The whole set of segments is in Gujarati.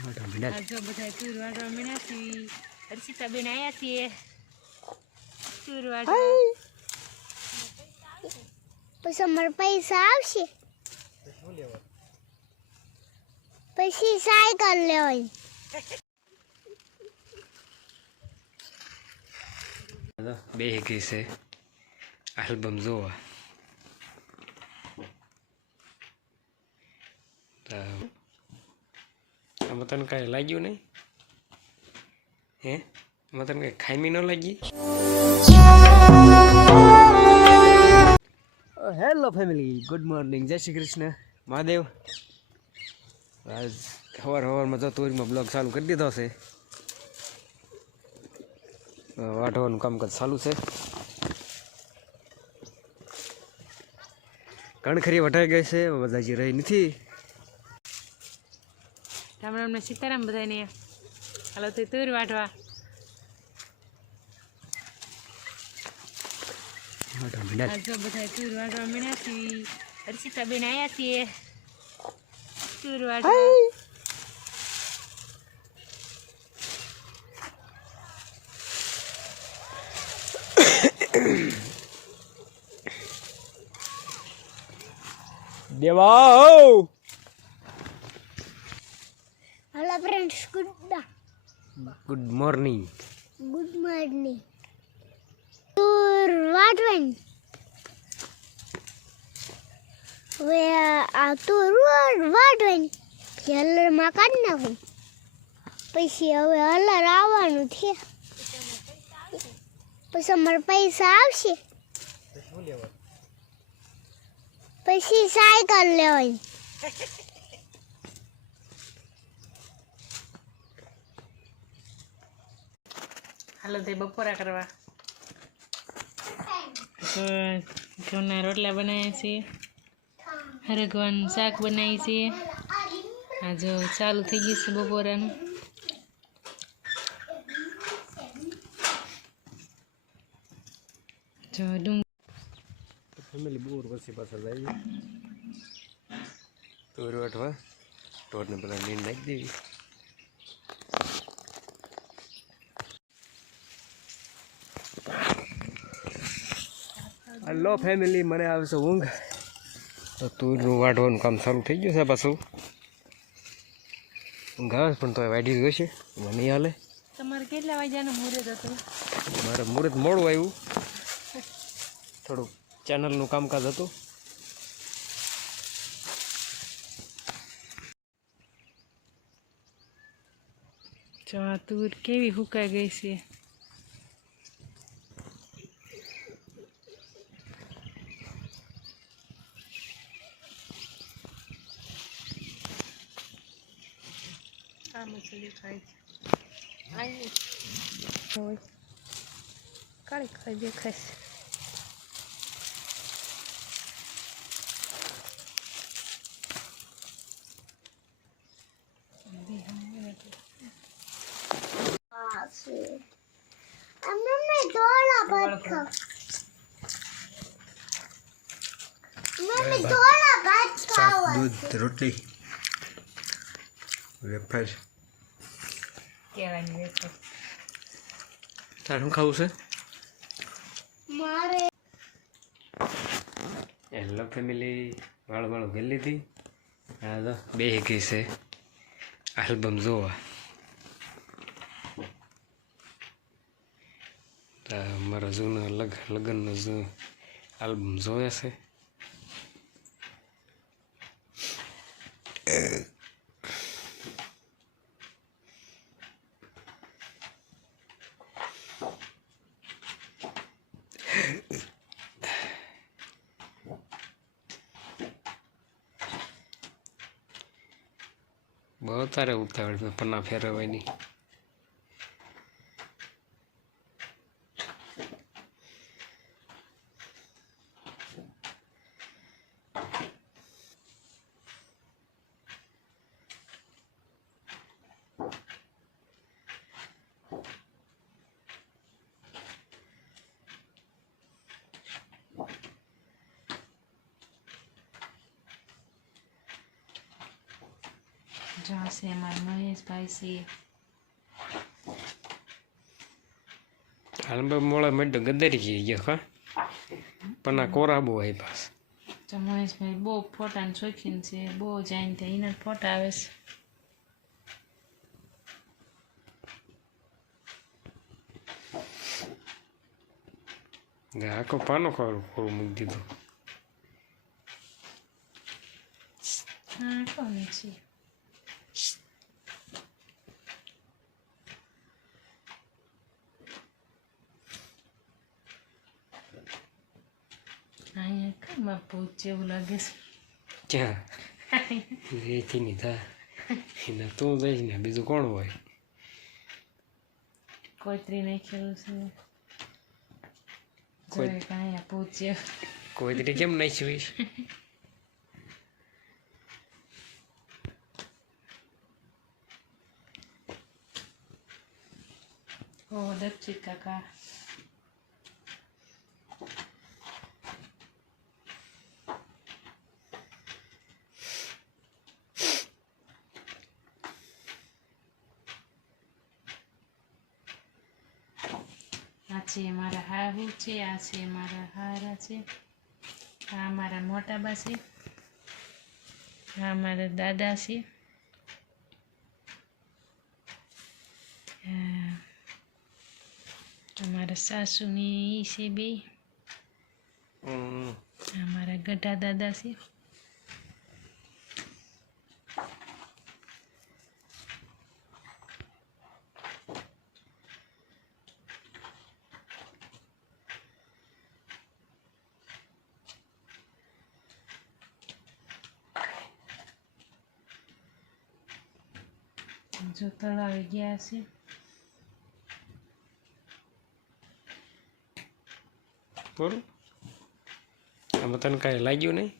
જો બધા તુર વાટવા મળ્યા છીએ. હર્ષિતાબેન આવ્યા છીએ. તુર વાટવા પછી અમારે પૈસા આવશે. પછી સાયકલ લેવાની. બે ગઈ છે. આલ્બમ જોવા. તો આમાં તને કાંઈ લાગ્યું નહીં? હે? આમાં તને કાંઈ ખામી ન લાગી? હેલો ફેમિલી ગુડ મોર્નિંગ જય શ્રી કૃષ્ણ. મહાદેવ. આજ સવાર સવારમાં તો તુરીમાં બ્લોગ ચાલુ કરી દીધો છે. વાઢવાનું કામકાજ ચાલુ છે. કણખરી વઢાઈ ગઈ છે બધા હજી રહી નથી. રામ રામ ને સીતારામ બધાને હાલો તો તુર વાટવા વાઢવા માંડ્યા આ જો બધા તુર વાટવા મળ્યા છીએ હર્ષિતાબેન આવ્યા છીએ તુર વાટવા દેવા hello friends good good morning good morning tour વાટવાની હવે આ ટૂર વાટવાની માં કાઢી નાખું પછી હવે અલર આવવાનું છે પછી અમારે પૈસા આવશે પછી સાયકલ લેવાની હાલો તે બપોરા કરવા. ઘઉંના રોટલા બનાવ્યા છીએ. હરગવાનું શાક બનાવી છીએ. આ જો ચાલુ થઈ ગયું છે બપોરાનું. જો ડુંગ ફેમિલી બોર પછી પાછળ જાય તો રોટવા ટોરને બધા નીંદ નાખી દેવી. હલો ફેમિલી મને આવે છે ઊંઘ. તો તુરનું વાઢવાનું કામ સારું થઈ ગયું છે પાછું. ઊંઘ આવે પણ તો વાઢી ગયું છે. મને નહીં હાલે. તમારે કેટલા વાગ્યાનું મુહૂર્ત હતું? મારે મુહૂર્ત મોડું આવ્યું. થોડુંક ચેનલનું કામકાજ હતું. ચાતુર કેવી હુકાઈ ગઈ છે? આ મછલી ખાય છે આવી હોય કાળી કાળી દેખાય છે દૂધ રોટલી વેફર કહેવાની તારે શું ખાવું છે? મારે હેલો ફેમિલી વાળ વાળ ગઈ લીધી. હા તો બે ગઈ છે. આલ્બમ જોવા. મારા જૂના લગ લગ્નનો જ આલ્બમ જોયા છે. બહુ તારે ઉતાવળ પન્ના ફેરવવાની. છે અમારા મહેશભાઈ છે હાલ મોડા મેં તો ગદ્દારી જઈ ગયો હા. પણ આ કોરા બહુ આવી પાસ તો મહેશભાઈ બહુ ફોટાને શોખીન છે બહુ જાય ત્યાં એના ફોટા આવે છે. આખો પાનો ખોરું ખોરું મૂકી દીધું. હા કોને છે? અહીંયા કામાં ભૂત જેવું લાગે ક્યાં? છે એથી નહીં થાય એના તું જઈશ ને બીજું કોણ હોય? કોતરી નાખેલું છે. અહીંયા ભૂત જેવું. કોઈ તરી કેમ છુઈશ? ઓ દક્ષિત કાકા આ છે મારા હાહુ છે આ છે મારા હારા છે આ મારા મોટા બા છે આ મારા દાદા છે. અમારા સાસુની છે બે. અમારા ગઢા દાદા છે. જો તળાવે ગયા છે બોલું આમાં તને કાંઈ લાગ્યું નહીં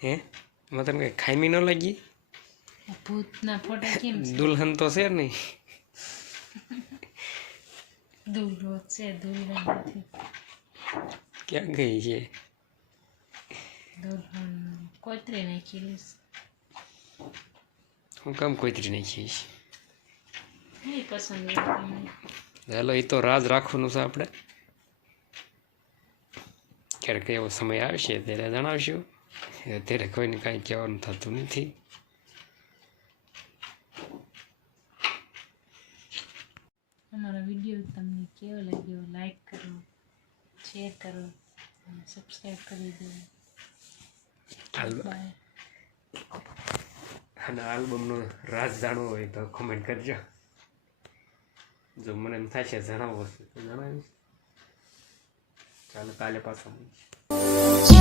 હે આમાં તને કાંઈ ખાઈમી ન લાગી ભૂતના ફોટા કેમ દુલ્હન તો છે નહીં દુલ્હો છે દુલ્હન નથી ક્યાં ગઈ છે દુલ્હન કોતરે નાખેલી હું કામ કોઈતરી નાખી છે હેલો એ તો રાજ રાખવાનું છે આપણે ક્યારેક એવો સમય આવશે ત્યારે જણાવશું અત્યારે કોઈને કાંઈ કહેવાનું થતું નથી અમારો વીડિયો તમને કેવો લાગ્યો લાઈક કરો શેર કરો સબસ્ક્રાઈબ કરી દો હાલ બાય અને આલ્બમનો રાજ જાણવો હોય તો કોમેન્ટ કરજો. જો મને એમ છે, જણાવો. તો જણાવીશ. ચાલો, કાલે પાછા.